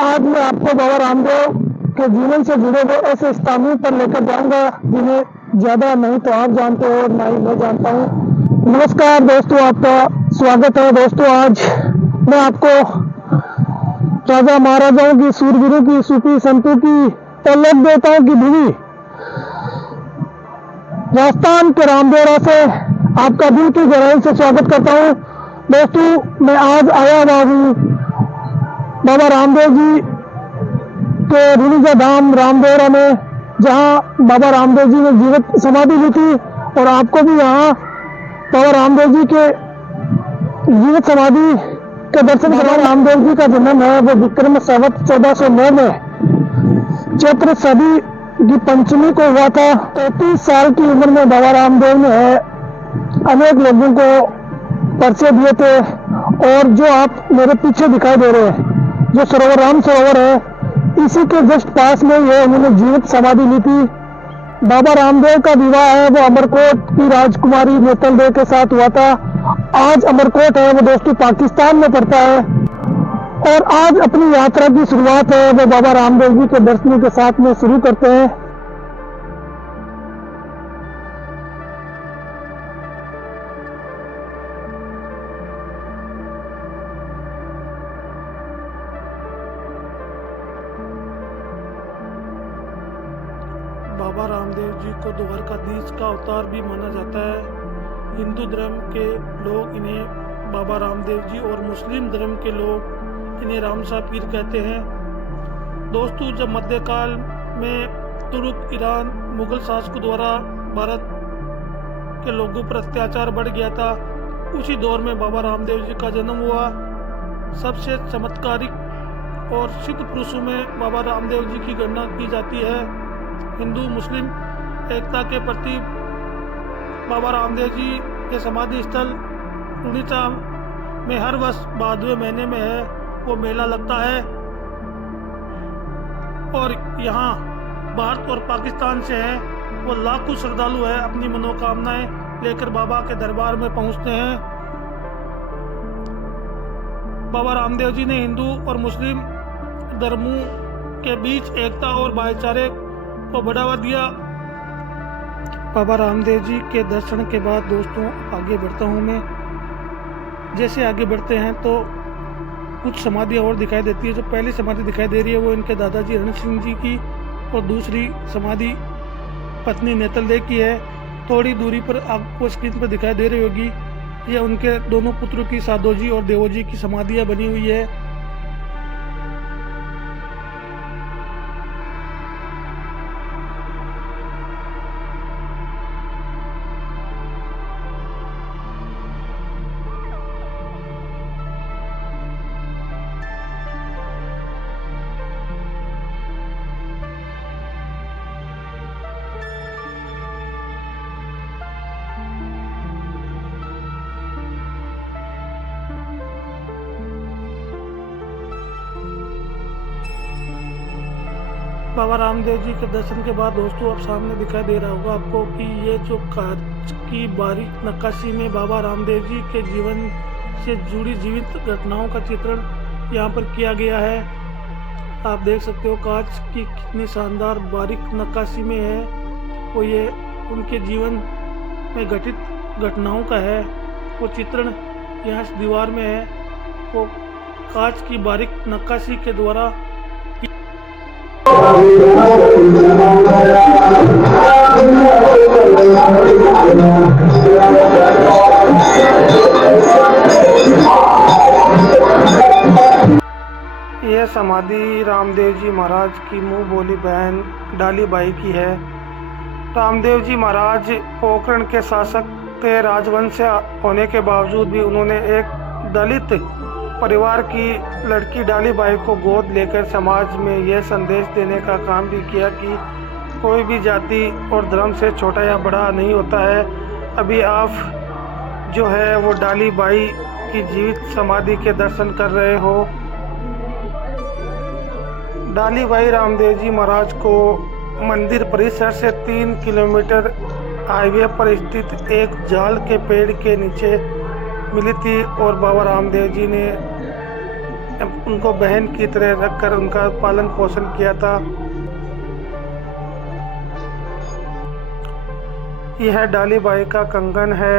आज मैं आपको बाबा रामदेव के जीवन से जुड़े हुए ऐसे स्थानों पर लेकर जाऊंगा जिन्हें ज्यादा नहीं तो आप जानते हो और ना ही मैं जानता हूँ। नमस्कार दोस्तों, आपका स्वागत है। दोस्तों, आज मैं आपको राजा महाराजाओं की, सूरवीरों की, सूफी संतों की और लोक देवताओं की भूमि राजस्थान के रामदेवरा से आपका दिल की गहराई से स्वागत करता हूँ। दोस्तों, मैं आज आया हुआ हूँ बाबा रामदेव जी के ऋणिका धाम रामदेवरा में, जहां बाबा रामदेव जी ने जीवित समाधि ली थी। और आपको भी यहाँ बाबा रामदेव जी के जीवित समाधि के दर्शन करा। रामदेव जी का जन्म है वो विक्रम संवत 1409 में चैत्र सदी की पंचमी को हुआ था। 33 साल की उम्र में बाबा रामदेव ने अनेक लोगों को परिचय दिए थे। और जो आप मेरे पीछे दिखाई दे रहे हैं, जो सरोवर राम सरोवर है, इसी के जस्ट पास में ये उन्होंने जीवित समाधि ली थी। बाबा रामदेव का विवाह है वो अमरकोट की राजकुमारी नेतल देव के साथ हुआ था। आज अमरकोट है वो दोस्तों पाकिस्तान में पड़ता है। और आज अपनी यात्रा की शुरुआत है वो बाबा रामदेव जी के दर्शनों के साथ में शुरू करते हैं। बाबा रामदेव जी को द्वारकाधीश का अवतार भी माना जाता है। हिंदू धर्म के लोग इन्हें बाबा रामदेव जी और मुस्लिम धर्म के लोग इन्हें रामशाह पीर कहते हैं। दोस्तों, जब मध्यकाल में तुर्क, ईरान, मुगल शासकों द्वारा भारत के लोगों पर अत्याचार बढ़ गया था, उसी दौर में बाबा रामदेव जी का जन्म हुआ। सबसे चमत्कारिक और सिद्ध पुरुषों में बाबा रामदेव जी की गणना की जाती है। हिंदू मुस्लिम एकता के प्रति बाबा रामदेव जी के समाधि स्थल उड़ीसा में हर वर्ष भादवे महीने में है वो मेला लगता है। और यहाँ भारत और पाकिस्तान से है वो लाखों श्रद्धालु है अपनी मनोकामनाएं लेकर बाबा के दरबार में पहुँचते हैं। बाबा रामदेव जी ने हिंदू और मुस्लिम धर्मों के बीच एकता और भाईचारे को बढ़ावा दिया। बाबा रामदेव जी के दर्शन के बाद दोस्तों आगे बढ़ता हूँ मैं। जैसे आगे बढ़ते हैं तो कुछ समाधियाँ और दिखाई देती है। जो पहली समाधि दिखाई दे रही है वो इनके दादाजी रण सिंह जी की और दूसरी समाधि पत्नी नेतल देव की है। थोड़ी दूरी पर आपको स्क्रीन पर दिखाई दे रही होगी, ये उनके दोनों पुत्रों की, साधोजी और देवोजी की समाधियाँ बनी हुई है। बाबा रामदेव जी के दर्शन के बाद दोस्तों अब सामने दिखाई दे रहा होगा आपको कि ये जो कांच की बारीक नक्काशी में बाबा रामदेव जी के जीवन से जुड़ी जीवित घटनाओं का चित्रण यहाँ पर किया गया है। आप देख सकते हो कांच की कितनी शानदार बारीक नक्काशी में है वो ये उनके जीवन में घटित घटनाओं का है। वो चित्रण यहाँ इस दीवार में है, वो कांच की बारीक नक्काशी के द्वारा। यह समाधि रामदेव जी महाराज की मुंह बोली बहन डाली बाई की है। रामदेव जी महाराज पोखरण के शासक थे। राजवंश से होने के बावजूद भी उन्होंने एक दलित परिवार की लड़की डाली बाई को गोद लेकर समाज में यह संदेश देने का काम भी किया कि कोई भी जाति और धर्म से छोटा या बड़ा नहीं होता है। अभी आप जो है वो डाली बाई की जीवित समाधि के दर्शन कर रहे हो। डाली बाई रामदेव जी महाराज को मंदिर परिसर से 3 किलोमीटर हाईवे पर स्थित एक जाल के पेड़ के नीचे मिली थी और बाबा रामदेव जी ने उनको बहन की तरह रखकर उनका पालन पोषण किया था। यह डाली बाई का कंगन है।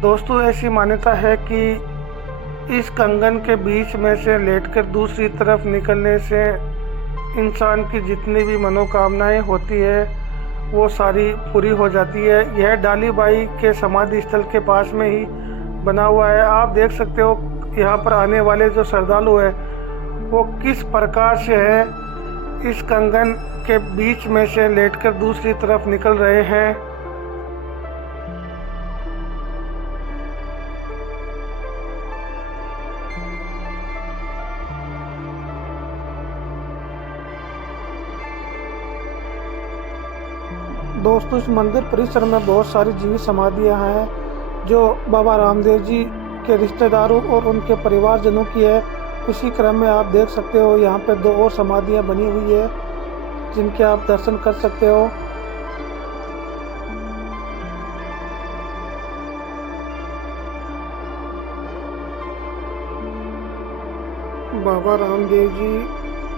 दोस्तों, ऐसी मान्यता है कि इस कंगन के बीच में से लेटकर दूसरी तरफ निकलने से इंसान की जितनी भी मनोकामनाएं होती है वो सारी पूरी हो जाती है। यह डाली बाई के समाधि स्थल के पास में ही बना हुआ है। आप देख सकते हो यहाँ पर आने वाले जो श्रद्धालु है वो किस प्रकार से है इस कंगन के बीच में से लेटकर दूसरी तरफ निकल रहे हैं। दोस्तों, इस मंदिर परिसर में बहुत सारी जीवित समाधियां हैं जो बाबा रामदेव जी के रिश्तेदारों और उनके परिवारजनों की है। इसी क्रम में आप देख सकते हो यहाँ पे 2 और समाधियां बनी हुई है जिनके आप दर्शन कर सकते हो। बाबा रामदेव जी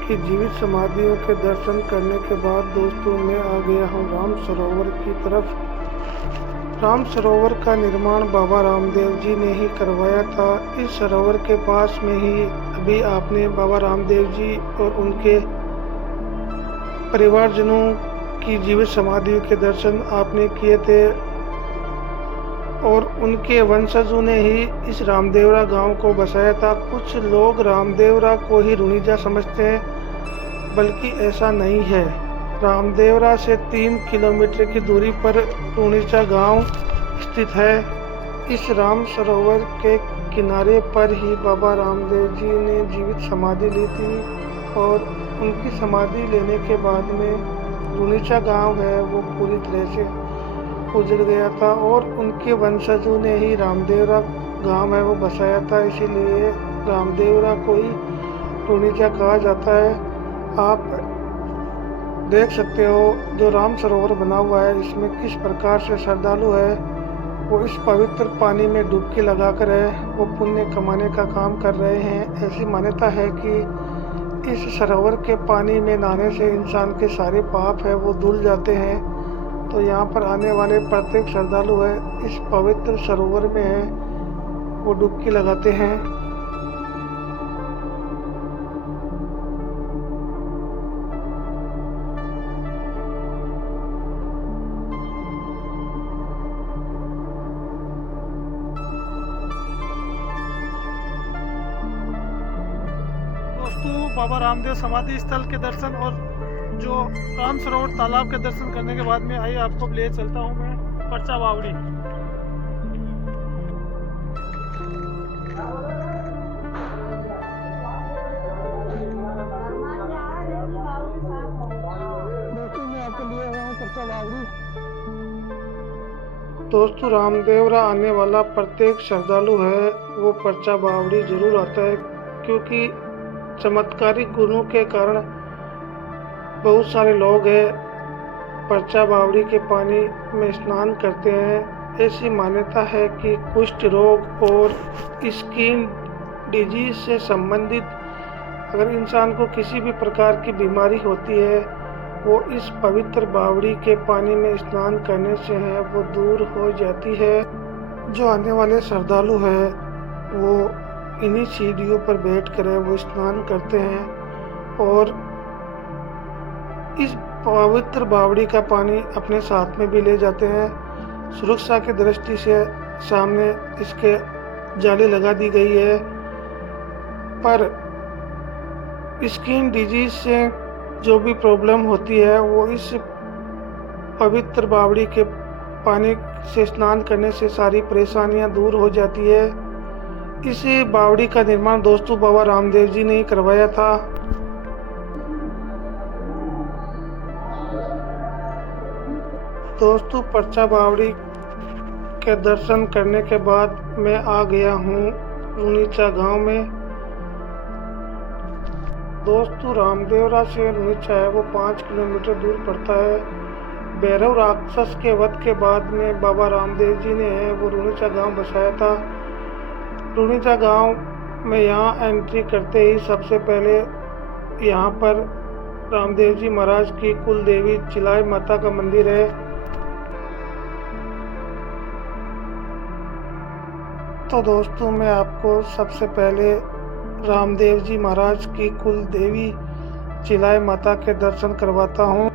की जीवित समाधियों के दर्शन करने के बाद दोस्तों मैं आ गया हूँ राम सरोवर की तरफ। राम सरोवर का निर्माण बाबा रामदेव जी ने ही करवाया था। इस सरोवर के पास में ही अभी आपने बाबा रामदेव जी और उनके परिवारजनों की जीवित समाधियों के दर्शन आपने किए थे और उनके वंशजों ने ही इस रामदेवरा गांव को बसाया था। कुछ लोग रामदेवरा को ही रुणीजा समझते हैं, बल्कि ऐसा नहीं है। रामदेवरा से 3 किलोमीटर की दूरी पर रुणीजा गांव स्थित है। इस राम सरोवर के किनारे पर ही बाबा रामदेव जी ने जीवित समाधि ली थी और उनकी समाधि लेने के बाद में रुणीजा गांव है वो पूरी तरह से उजड़ गया था और उनके वंशजों ने ही रामदेवरा गांव है वो बसाया था। इसीलिए रामदेवरा को ही रुणीजा कहा जाता है। आप देख सकते हो जो राम सरोवर बना हुआ है इसमें किस प्रकार से श्रद्धालु है वो इस पवित्र पानी में डुबकी लगाकर है वो पुण्य कमाने का काम कर रहे हैं। ऐसी मान्यता है कि इस सरोवर के पानी में नहाने से इंसान के सारे पाप है वो धुल जाते हैं। तो यहाँ पर आने वाले प्रत्येक श्रद्धालु है इस पवित्र सरोवर में है वो डुबकी लगाते हैं। दोस्तों, बाबा रामदेव समाधि स्थल के दर्शन और जो राम सरोवर तालाब के दर्शन करने के बाद में आइए आपको ले चलता हूँ मैं परचा बावड़ी। दोस्तों मैं आपको लिए आया हूँ परचा बावड़ी। दोस्तों, रामदेवरा आने वाला प्रत्येक श्रद्धालु है वो परचा बावड़ी जरूर आता है क्योंकि चमत्कारिक गुणों के कारण बहुत सारे लोग हैं परचा बावड़ी के पानी में स्नान करते हैं। ऐसी मान्यता है कि कुष्ठ रोग और स्किन डिजीज से संबंधित अगर इंसान को किसी भी प्रकार की बीमारी होती है वो इस पवित्र बावड़ी के पानी में स्नान करने से है वो दूर हो जाती है। जो आने वाले श्रद्धालु हैं वो इन्हीं सीढ़ियों पर बैठकर वो स्नान करते हैं और इस पवित्र बावड़ी का पानी अपने साथ में भी ले जाते हैं। सुरक्षा की दृष्टि से सामने इसके जाली लगा दी गई है, पर स्किन डिजीज से जो भी प्रॉब्लम होती है वो इस पवित्र बावड़ी के पानी से स्नान करने से सारी परेशानियां दूर हो जाती है। इस बावड़ी का निर्माण दोस्तों बाबा रामदेव जी ने ही करवाया था। दोस्तों, परचा बावड़ी के दर्शन करने के बाद मैं आ गया हूँ रुणीचा गांव में। दोस्तों, रामदेवरा से रुणीचा है वो 5 किलोमीटर दूर पड़ता है। भैरव राक्षस के वध के बाद में बाबा रामदेव जी ने है वो रुणीचा गांव बसाया था। रुणीचा गांव मैं यहाँ एंट्री करते ही सबसे पहले यहाँ पर रामदेव जी महाराज की कुल देवी चिलाई माता का मंदिर है। तो दोस्तों मैं आपको सबसे पहले रामदेव जी महाराज की कुल देवी चिलाई माता के दर्शन करवाता हूँ।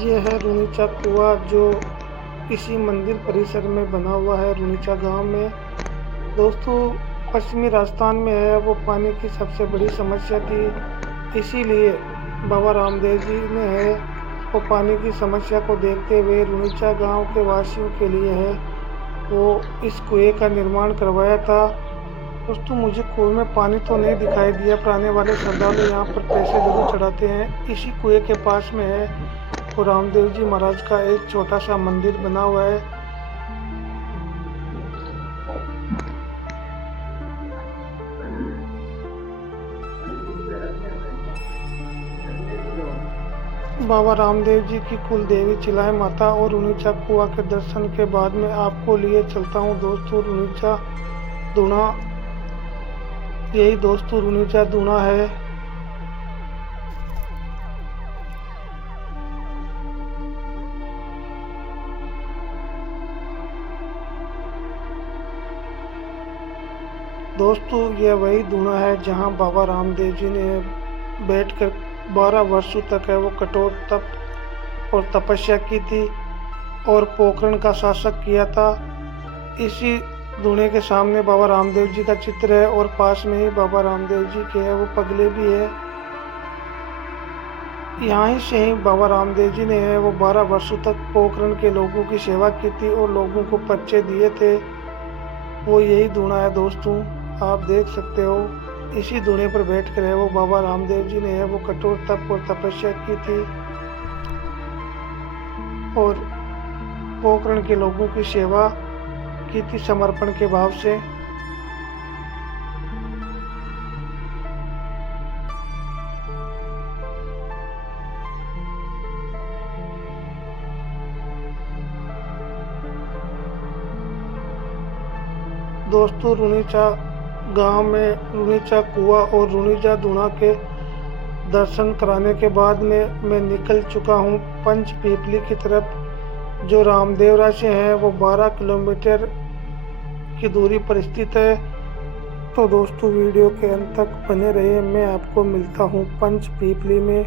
ये है रुनीचा कुआं जो इसी मंदिर परिसर में बना हुआ है रुनीचा गांव में। दोस्तों पश्चिमी राजस्थान में है, वो पानी की सबसे बड़ी समस्या थी, इसीलिए बाबा रामदेव जी ने है वो पानी की समस्या को देखते हुए रुनीचा गांव के वासियों के लिए है वो इस कुएं का निर्माण करवाया था। दोस्तों मुझे कुएं में पानी तो नहीं दिखाई दिया, पर आने वाले श्रद्धालु यहाँ पर पैसे जरूर चढ़ाते हैं। इसी कुएं के पास में है वो रामदेव जी महाराज का एक छोटा सा मंदिर बना हुआ है। बाबा रामदेव जी की कुल देवी चिलाई माता और रुनीचा कुआं के दर्शन के बाद में आपको लिए चलता हूँ दोस्तों रुनीचा दूना। यही दोस्तों रुनीचा दूना है। दोस्तों यह वही दूना है जहां बाबा रामदेव जी ने बैठकर 12 वर्षों तक है वो कठोर तप और तपस्या की थी और पोखरण का शासक किया था। इसी दूने के सामने बाबा रामदेव जी का चित्र है और पास में ही बाबा रामदेव जी के है वो पगले भी है। यहाँ ही से ही बाबा रामदेव जी ने है वो 12 वर्षों तक पोखरण के लोगों की सेवा की थी और लोगों को पर्चे दिए थे। वो यही दूना है दोस्तों, आप देख सकते हो। इसी दूने पर बैठकर है वो बाबा रामदेव जी ने है वो कठोर तप और तपस्या की थी और पोखरण के लोगों की सेवा की थी समर्पण के भाव से। दोस्तों रुनीचा गांव में रुनीचा कुआं और रुनीचा दूना के दर्शन कराने के बाद में मैं निकल चुका हूं पंच पीपली की तरफ, जो रामदेवरा से है वो 12 किलोमीटर की दूरी पर स्थित है। तो दोस्तों वीडियो के अंत तक बने रहिए, मैं आपको मिलता हूं पंच पीपली में।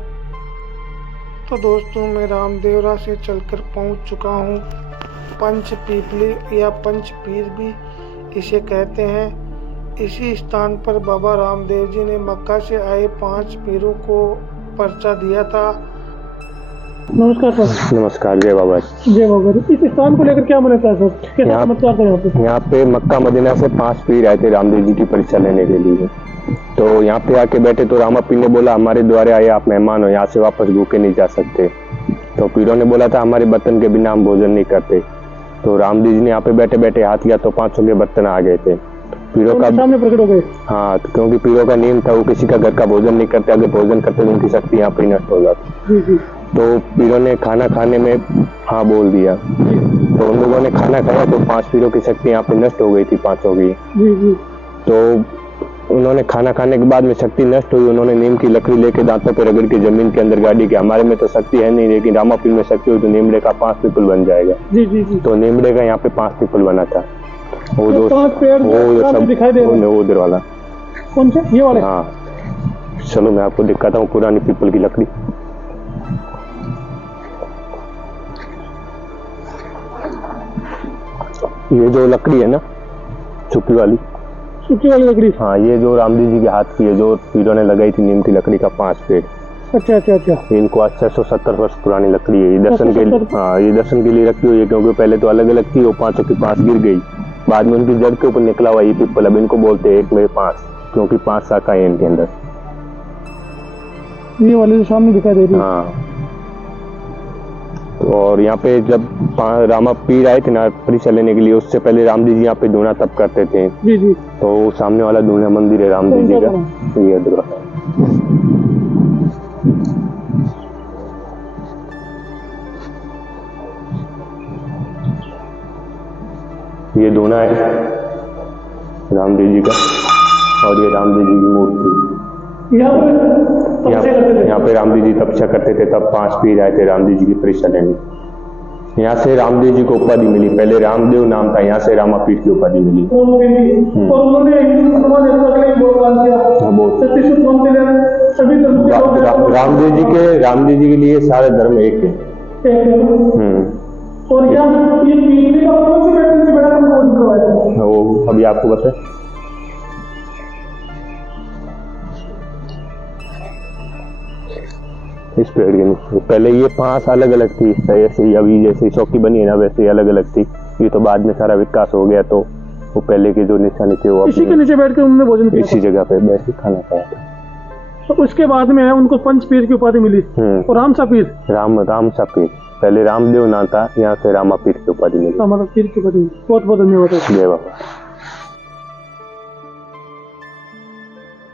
तो दोस्तों मैं रामदेवरा से चलकर पहुंच चुका हूं पंच पीपली या पंच पीर भी इसे कहते हैं। इसी स्थान पर बाबा रामदेव जी ने मक्का से आए 5 पीरों को पर्चा दिया था। नमस्कार सर। नमस्कार, जय बाबा। जय बाबा। इस स्थान को लेकर क्या मान्यता है सर? क्या चमत्कार था यहाँ पे मक्का मदीना से 5 पीर आए थे रामदेव जी की परीक्षा लेने के लिए। तो यहाँ पे आके बैठे तो रामा पीर ने बोला हमारे द्वारे आए आप मेहमान हो, यहाँ से वापस भूखे नहीं जा सकते। तो पीरों ने बोला था हमारे बर्तन के बिना हम भोजन नहीं करते। तो रामदेव जी ने यहाँ पे बैठे बैठे हाथ किया तो 500 के बर्तन आ गए थे। पीरों का सामने प्रकट हो गए। हाँ, तो क्योंकि पीरों का नियम था वो किसी का घर का भोजन नहीं करते, अगर भोजन करते तो उनकी शक्ति यहाँ पे नष्ट हो जाती। तो पीरों ने खाना खाने में हाँ बोल दिया, तो उन लोगों ने खाना खाया तो 5 पीरों की शक्ति यहाँ पे नष्ट हो गई थी, 500 की। तो उन्होंने खाना खाने के बाद में शक्ति नष्ट हुई, उन्होंने नीम की लकड़ी लेके दांतों पर रगड़ के जमीन के अंदर गाड़ी के हमारे में तो शक्ति है नहीं, लेकिन रामा पीर में शक्ति हुई तो नीमड़े का 5 पीपल बन जाएगा। तो नीमड़े का यहाँ पे 5 पीपल बना था। वो जो वो सब दिखाई दे रहे हैं, वो उधर वाला कौन से? ये वाले? हाँ, चलो मैं आपको दिखाता हूँ पुरानी पीपल की लकड़ी। ये जो लकड़ी है ना सूखी वाली लकड़ी, हाँ, ये जो रामदेव जी के हाथ की है, जो पीरों ने लगाई थी नीम की लकड़ी का 5 पेड़। अच्छा। इनको आज 670 वर्ष पुरानी लकड़ी है। ये दर्शन के लिए, हाँ, ये दर्शन के लिए रखी हुई है, क्योंकि पहले तो अलग अलग थी, वो 5 के 5 गिर गई, बाद में उनकी जड़ के ऊपर निकला हुआ ये पीपल। अब इनको बोलते हैं 1 में 5, क्योंकि 5 शाखा है इनके अंदर। ये वाले जो सामने दिखाई दे रही है, हाँ, और यहाँ पे जब रामा पीर आए थे ना परीक्षा लेने के लिए, उससे पहले रामदेव जी यहाँ पे धूना तप करते थे। जी जी। तो सामने वाला धूना मंदिर है रामदेव जी का, ये देखो। ये धूना है रामदेव जी का, और ये रामदेव जी की मूर्ति। यहाँ पे रामदेव जी तपस्या करते थे, तब 5 पीर आए थे रामदेव जी की परीक्षा लेने। यहाँ से रामदेव जी को उपाधि मिली, पहले रामदेव नाम था, यहाँ से रामा पीर की उपाधि मिली। रामदेव जी के लिए सारे धर्म एक है। और वो अभी आपको बताए। इस पेड़ के नीचे पहले ये 5 अलग अलग थी, ऐसे अभी जैसे चौकी बनी है ना वैसे अलग अलग थी। ये तो बाद में सारा विकास हो गया, तो वो पहले के जो निशानी थे वो इसी के नीचे बैठ कर उन्होंने भोजन किया, इसी जगह पे बैठ के खाना खाया था। तो उसके बाद में उनको पंच पीर की उपाधि मिली। और रामसा पीर, रामसा पीर, पहले रामदेव नाम था, यहाँ से रामा पीर की उपाधि मिली। रामा पीर की उपाधि। बहुत बहुत धन्यवाद। जय बाबा।